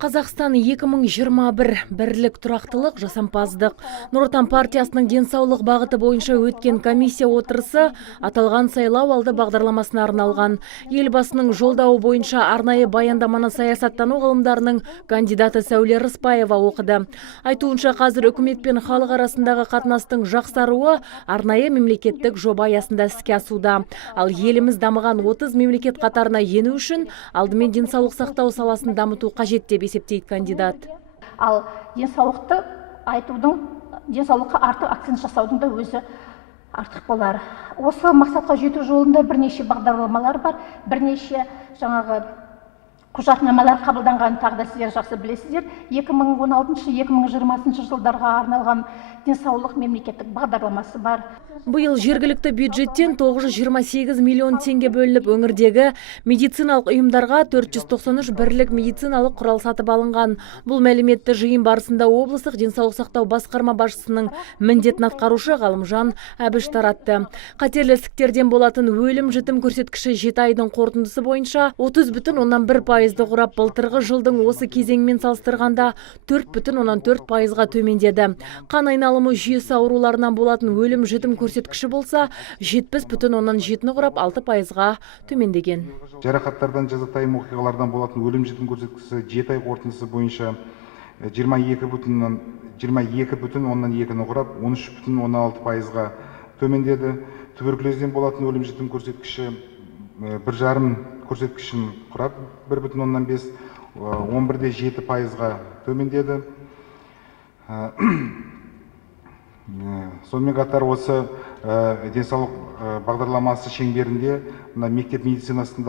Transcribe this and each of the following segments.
Қазақстан 2021 бірлік тұрақтылық жасампаздық. Нұр Отан партиясының денсаулық бағыты бойынша өткен комиссия отырысы аталған сайлау алды бағдарламасына арналған. Елбасының жолдауы бойынша арнайы баяндаманы саясаттану ғылымдарының кандидаты Сәуле Рыспаева оқыды. Айтуынша қазір үкімет пен халық арасындағы қатынастың жақсаруы арнайы мемлекеттік жоба аясында іске асуда. Ал еліміз дамыған 30 мемлекет қатарына ену үшін алдымен денсаулық сақтау саласын дамыту қажет деп есептейді кандидат. Ал денсаулықты айтудың, денсаулыққа артық акцент жасаудың да өзі артық болар. Осы мақсатқа жету жолында бірнеше бағдарламалар бар, бірнеше жаңағы құжатнамалар қабылданған, тағы да сіздер жақсы білесіздер. 2016-2020 жылдарға арналған денсаулық мемлекеттік бағдарламасы бар. Биыл жергілікті бюджеттен 928 миллион теңге бөлініп, өңірдегі медициналық ұйымдарға 493 бірлік медициналық құрал сатып алынған. Бұл мәліметті жиын барысында облыстық денсаулық сақтау басқарма басшысының міндетін атқарушы Ғалымжан Әбіш таратты. Қатерлі ісіктерден болатын өлім-жітім көрсеткіші 7 айдың қорытындысы бойынша 30,1%-ды құрап, былтырғы жылдың осы кезеңмен салыстырғанда 4,4%-ға төмендеді. Қан айналымы жүйесі ауруларынан болатын өлім-жітім көрсеткіші болса 70,7-ні құрап 6%-ға төмендеген. Жарақаттардан, жазатайым оқиғалардан болатын өлім-жітім көрсеткіші 7 ай қорытындысы бойынша 22,2-ні құрап 13,16%-ға төмендеді. Туберкулезден болатын өлім-жітім көрсеткіші 1,5 көрсеткішін құрап 1,5, 11,7%-ға төмендеді. Сонымен қатар осы денсаулық бағдарламасы шеңберінде мектеп медицинасының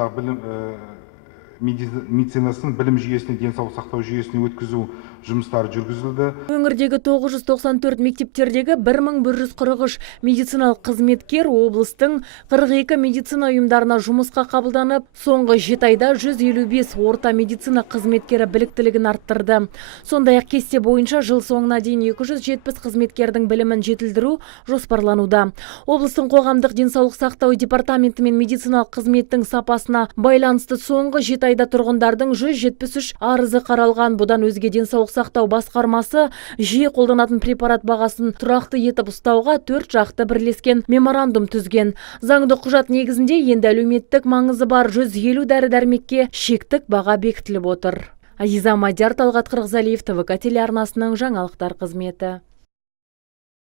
білім жүйесіне, денсаулық сақтау жүйесіне өткізу жұмыстары жүргізілді. Өңірдегі 994 мектептердегі 1143 медициналық қызметкер облыстың 42 медицина ұйымдарына жұмысқа қабылданып, соңғы 7 айда 155 орта медицина қызметкері біліктілігін арттырды. Сондай-ақ кесте бойынша жыл соңына дейін 270 қызметкердің білімін жетілдіру жоспарлануда. Облыстың қоғамдық денсаулық сақтау департаменті мен медициналық қызметтің сапасына байланысты соңғы 7 айда тұрғындардың 173 арызы қаралған. Бұдан өзге денсаулық сақтау басқармасы жиі қолданатын препарат бағасын тұрақты етіп ұстауға 4 жақты бірлескен меморандум түзген. Заңды құжат негізінде енді әлеуметтік маңызы бар 150 дәрі-дәрмекке шектік баға бекітіліп отыр. Азиза Мадияр, Талғат Қырғызалиев, ТВК телеарнасының жаңалықтар қызметі.